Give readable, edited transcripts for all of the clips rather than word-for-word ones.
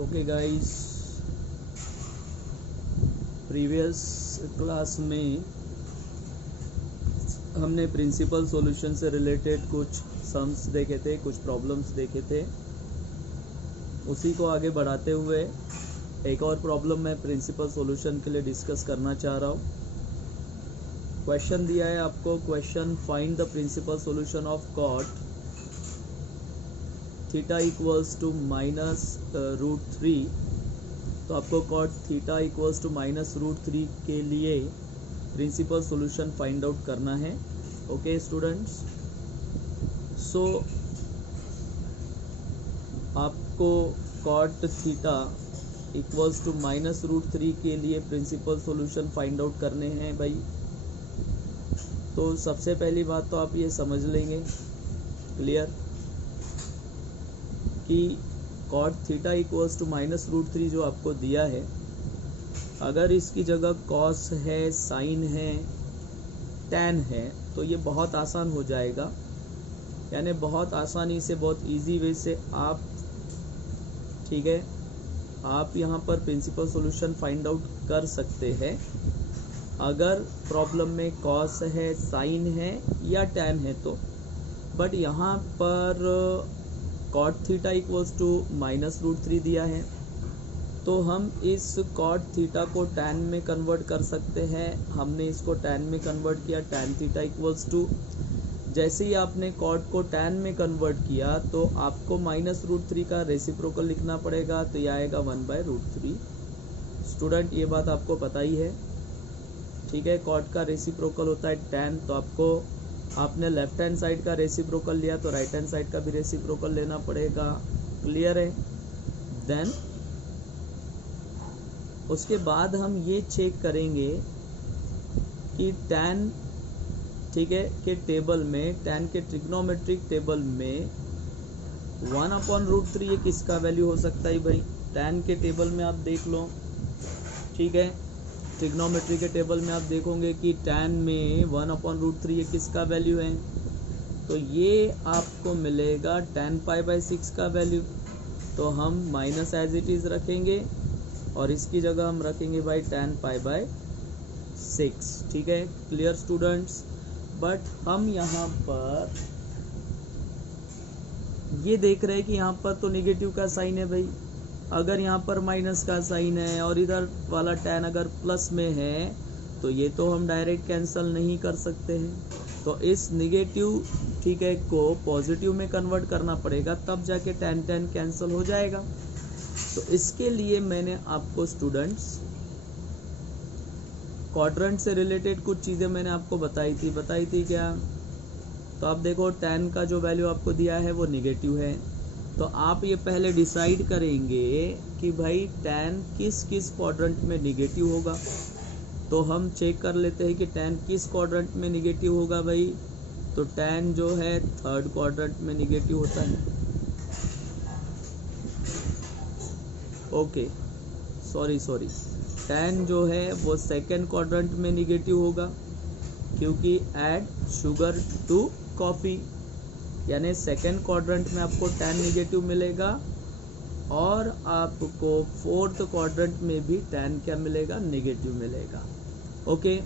Okay guys, previous class में हमने principal solution से रिलेटेड कुछ सम्स देखे थे, कुछ प्रॉब्लम्स देखे थे। उसी को आगे बढ़ाते हुए एक और प्रॉब्लम मैं प्रिंसिपल सॉल्यूशन के लिए डिस्कस करना चाह रहा हूँ। क्वेश्चन दिया है आपको, question find the principal solution of cot theta equals to minus √3। तो आपको cot theta equals to minus √3 के लिए प्रिंसिपल सॉल्यूशन फाइंड आउट करना है। ओके स्टूडेंट्स, सो आपको cot theta equals to minus √3 के लिए प्रिंसिपल सॉल्यूशन फाइंड आउट करने हैं भाई। तो सबसे पहली बात तो आप ये समझ लेंगे क्लियर कि cot theta equals to minus √3 जो आपको दिया है, अगर इसकी जगह कॉस है, साइन है, टैन है, तो ये बहुत आसान हो जाएगा। यानी बहुत आसानी से, बहुत इजी वे से आप, ठीक है, आप यहाँ पर प्रिंसिपल सॉल्यूशन फाइंड आउट कर सकते हैं अगर प्रॉब्लम में कॉस है, साइन है या टैन है तो। बट यहाँ पर cot theta equals to minus √3 दिया है, तो हम इस कॉट थीटा को टैन में कन्वर्ट कर सकते हैं। हमने इसको टैन में कन्वर्ट किया, टैन थीटा इक्वल्स टू, जैसे ही आपने कॉट को टैन में कन्वर्ट किया तो आपको माइनस √3 का रेसिप्रोकल लिखना पड़ेगा, तो यह आएगा 1/√3। स्टूडेंट, ये बात आपको पता ही है, ठीक है। कॉट का रेसिप्रोकल होता है टैन, तो आपने लेफ्ट हैंड साइड का रेसिप्रोकल लिया तो राइट हैंड साइड का भी रेसिप्रोकल लेना पड़ेगा। क्लियर है? देन उसके बाद हम ये चेक करेंगे कि टैन, ठीक है, के टेबल में, टैन के ट्रिग्नोमेट्रिक टेबल में 1/√3 ये किसका वैल्यू हो सकता है भाई। टैन के टेबल में आप देख लो, ठीक है, ट्रिग्नोमेट्री के टेबल में आप देखोगे कि टैन में 1/√3 ये किसका वैल्यू है, तो ये आपको मिलेगा tan π/6 का वैल्यू। तो हम माइनस एज इट इज रखेंगे और इसकी जगह हम रखेंगे भाई tan π/6, ठीक है। Clear students? बट हम यहाँ पर ये देख रहे हैं कि यहाँ पर तो नेगेटिव का साइन है भाई। अगर यहाँ पर माइनस का साइन है और इधर वाला टैन अगर प्लस में है, तो ये तो हम डायरेक्ट कैंसिल नहीं कर सकते हैं। तो इस नेगेटिव, ठीक है, को पॉजिटिव में कन्वर्ट करना पड़ेगा, तब जाके टैन कैंसिल हो जाएगा। तो इसके लिए मैंने आपको स्टूडेंट्स क्वाड्रेंट से रिलेटेड कुछ चीज़ें मैंने आपको बताई थी क्या? तो आप देखो, टैन का जो वैल्यू आपको दिया है वो नेगेटिव है, तो आप ये पहले डिसाइड करेंगे कि भाई टैन किस किस क्वाड्रेंट में नेगेटिव होगा। तो हम चेक कर लेते हैं कि टैन किस क्वाड्रेंट में नेगेटिव होगा भाई। तो टैन जो है थर्ड क्वाड्रेंट में नेगेटिव होता है। ओके, सॉरी, टैन जो है वो सेकेंड क्वाड्रेंट में नेगेटिव होगा, क्योंकि ऐड शुगर टू कॉफ़ी, यानी सेकेंड क्वाड्रेंट में आपको टैन नेगेटिव मिलेगा और आपको फोर्थ क्वाड्रेंट में भी टैन क्या मिलेगा, नेगेटिव मिलेगा। ओके,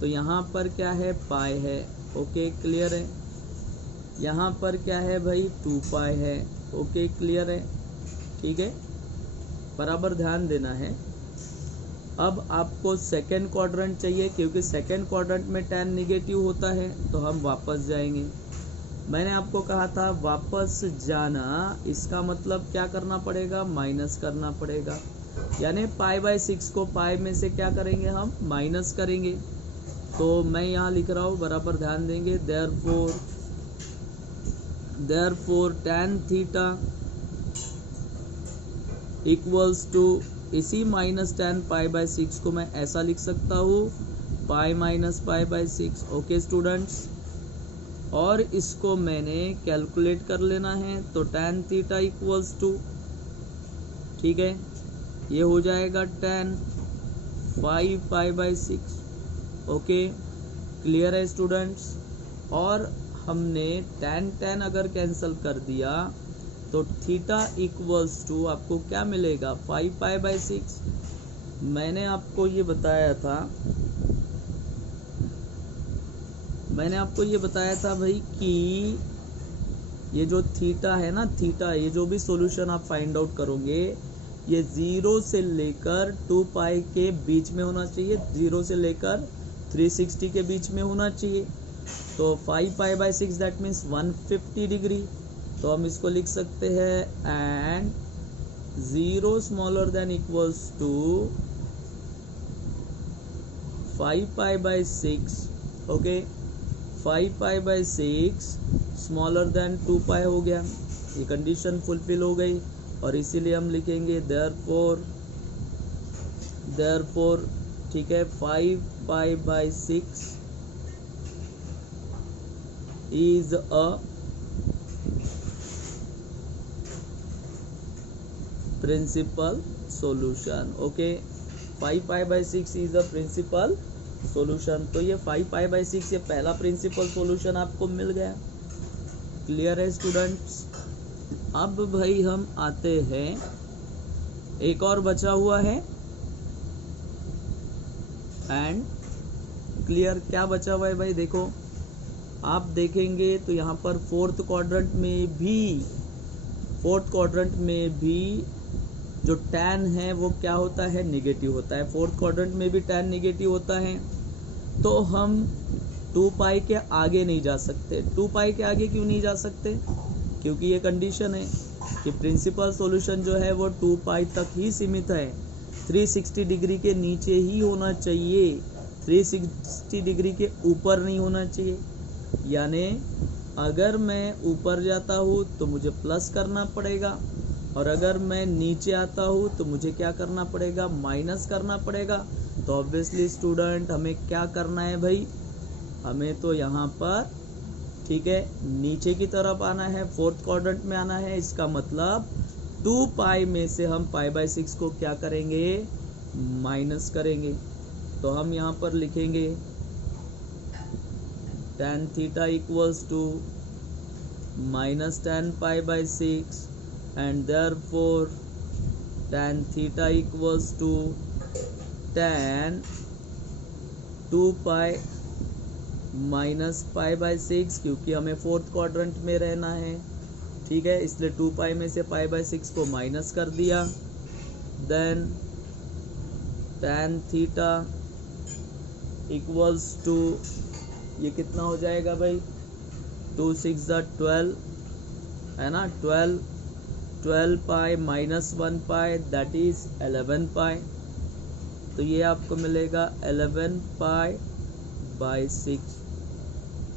तो यहाँ पर क्या है, पाई है। ओके, क्लियर है? यहाँ पर क्या है भाई, 2π है। ओके, क्लियर है? ठीक है, बराबर ध्यान देना है। अब आपको सेकेंड क्वाड्रेंट चाहिए, क्योंकि सेकेंड क्वाड्रेंट में टैन नेगेटिव होता है, तो हम वापस जाएंगे। मैंने आपको कहा था वापस जाना, इसका मतलब क्या करना पड़ेगा, माइनस करना पड़ेगा। यानी π/6 को पाई में से क्या करेंगे, हम माइनस करेंगे। तो मैं यहाँ लिख रहा हूँ, बराबर ध्यान देंगे। Therefore tan theta equals to, इसी माइनस tan π/6 को मैं ऐसा लिख सकता हूँ, पाई माइनस π/6। ओके स्टूडेंट्स, और इसको मैंने कैलकुलेट कर लेना है, तो tan थीटा इक्वल्स टू, ठीक है, ये हो जाएगा tan 5π/6। ओके, क्लियर है स्टूडेंट्स? और हमने tan अगर कैंसिल कर दिया तो थीटा इक्वल्स टू आपको क्या मिलेगा 5π/6। मैंने आपको ये बताया था भाई कि ये जो थीटा है ना, थीटा, ये जो भी सॉल्यूशन आप फाइंड आउट करोगे ये 0 से लेकर 2π के बीच में होना चाहिए, 0 से लेकर 360 के बीच में होना चाहिए। तो 5π/6 दैट मीन्स 150 डिग्री। तो हम इसको लिख सकते हैं and 0 smaller than equals to 5π/6। Okay, 5π/6 smaller than 2π हो गया, ये कंडीशन फुलफिल हो गई। और इसीलिए हम लिखेंगे देयरफॉर, ठीक है, 5π/6 is a principal solution। Okay, 5π/6 is a principal solution। तो ये 5π/6 ये पहला प्रिंसिपल सॉल्यूशन आपको मिल गया। क्लियर है स्टूडेंट्स? अब भाई हम आते हैं, एक और बचा हुआ है एंड क्लियर। क्या बचा हुआ है भाई? देखो, आप देखेंगे तो यहाँ पर फोर्थ क्वाड्रेंट में भी जो tan है वो क्या होता है? नेगेटिव होता है। फोर्थ क्वाड्रेंट में भी tan नेगेटिव होता है। तो हम 2π के आगे नहीं जा सकते। 2π के आगे क्यों नहीं जा सकते? क्योंकि ये कंडीशन है कि प्रिंसिपल सॉल्यूशन जो है वो 2π तक ही सीमित है, 360 डिग्री के नीचे ही होना चाहिए, 360 डिग्री के ऊपर नहीं होना चाहिए। यानी अगर मैं ऊपर जाता हूँ तो मुझे प्लस करना पड़ेगा, और अगर मैं नीचे आता हूँ तो मुझे क्या करना पड़ेगा? माइनस करना पड़ेगा। तो ऑब्वियसली स्टूडेंट हमें क्या करना है भाई? हमें तो यहाँ पर, ठीक है, नीचे की तरफ आना है, फोर्थ क्वाड्रेंट में आना है। इसका मतलब 2π में से हम π/6 को क्या करेंगे? माइनस करेंगे। तो हम यहाँ पर लिखेंगे tan theta equals to minus tan π/6 and therefore tan theta equals to tan 2π minus π/6, क्योंकि हमें फोर्थ क्वाड्रेंट में रहना है, ठीक है, इसलिए 2π में से π/6 को माइनस कर दिया। Then tan theta equals to, ये कितना हो जाएगा भाई? 2 6 12 है ना, 12π माइनस 1π दैट इज 11π। तो ये आपको मिलेगा 11π/6।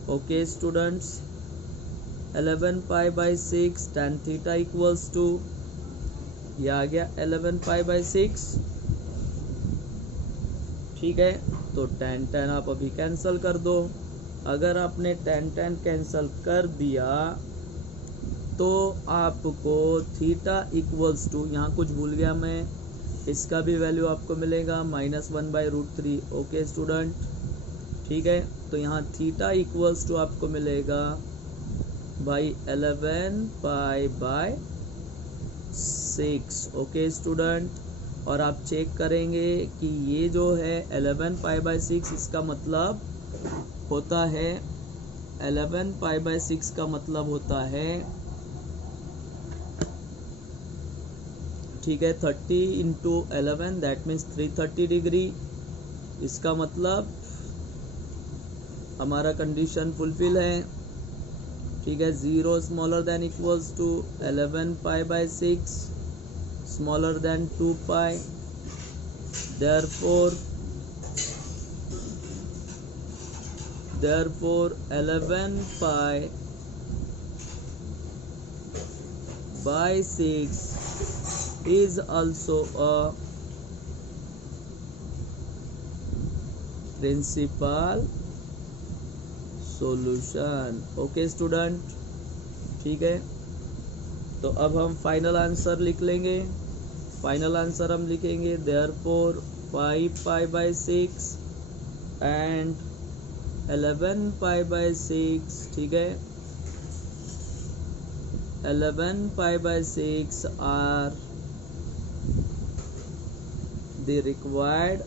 Okay students, 11π/6 tan theta equals to, ये आ गया 11π/6, ठीक है। तो tan आप अभी कैंसिल कर दो। अगर आपने tan कैंसिल कर दिया तो आपको थीटा इक्वल्स टू, यहाँ कुछ भूल गया मैं, इसका भी वैल्यू आपको मिलेगा -1/√3। ओके स्टूडेंट, ठीक है। तो यहाँ थीटा इक्वल्स टू आपको मिलेगा भाई 11π/6। ओके स्टूडेंट, और आप चेक करेंगे कि ये जो है 11π/6 इसका मतलब होता है, 11π/6 का मतलब होता है, ठीक है, 30 × 11 दैट मीन्स 330 डिग्री। इसका मतलब हमारा कंडीशन फुलफिल है, ठीक है। 0 smaller than equals to 11π/6 smaller than 2π, therefore 11π/6 is also a principal solution। Okay student, ठीक है। तो अब हम फाइनल आंसर लिख लेंगे। फाइनल आंसर हम लिखेंगे देयरफॉर 5π/6 एंड 11π/6, ठीक है, 11 pi by 6 are the required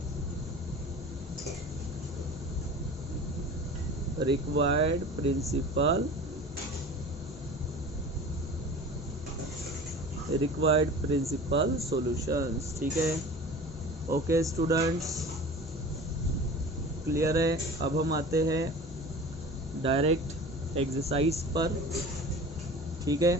principal solutions। ठीक है, ओके स्टूडेंट्स, क्लियर है। अब हम आते हैं डायरेक्ट एक्सरसाइज पर। ठीक है,